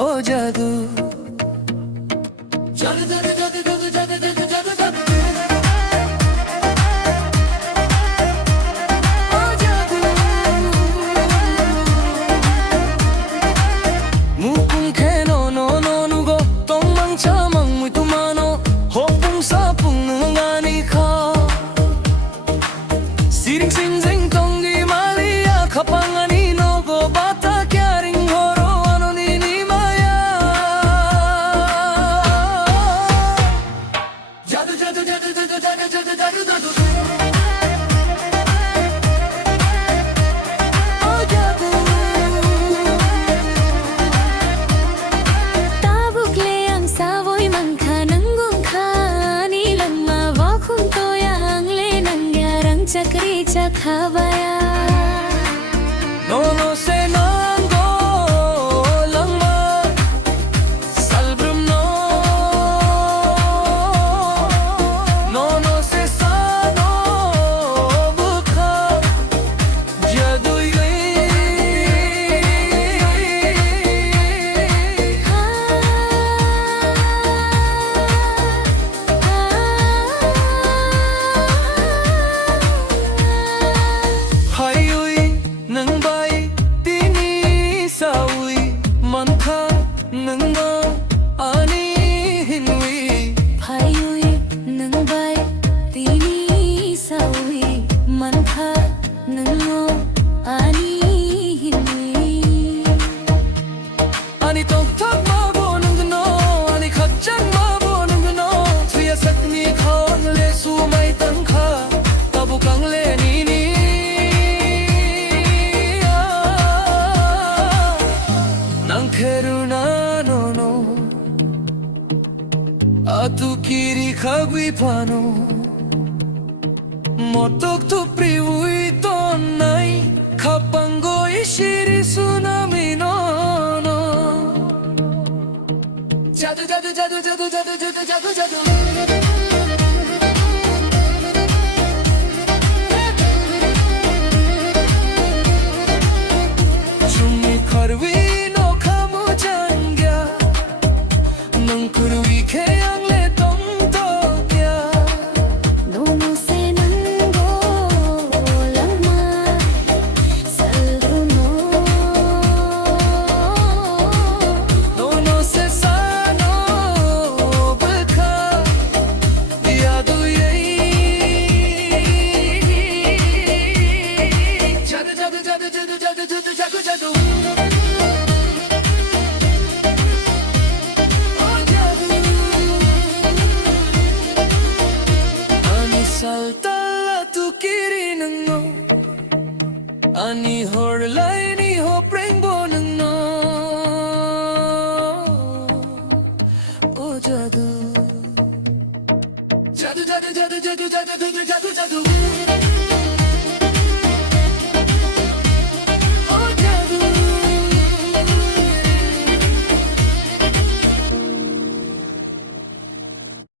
ओ जादू जादू जादू जादू जादू जादू जादू जादू जादू ओ जादू 무궁해 너너너누고 똥망차 먹물 두마노 호풍사 풍는 가니까 시링싱생 똥기 말이야 가방안이 너고 바타 갸링 호로 아노니니 마야 자두 자두 자두 자두 자두 자두 자두 자두 चक्री चखावाया nono se nango langma salbrum no nono se sano bukha jadu 능너 아니 힌위 파유이 능바이 티니 사위 만카 능노 아니 힌위 아니 똑똑 마보는 그너 아니 갑작 마보는 그너 투야 삭니 카원레 수마이 땅카 따부강레 니니 낭케르나 tu kiri khagui pano motok tu priui tonai khapango ishiri tsunami no no jadu jadu jadu jadu jadu jadu jadu jadu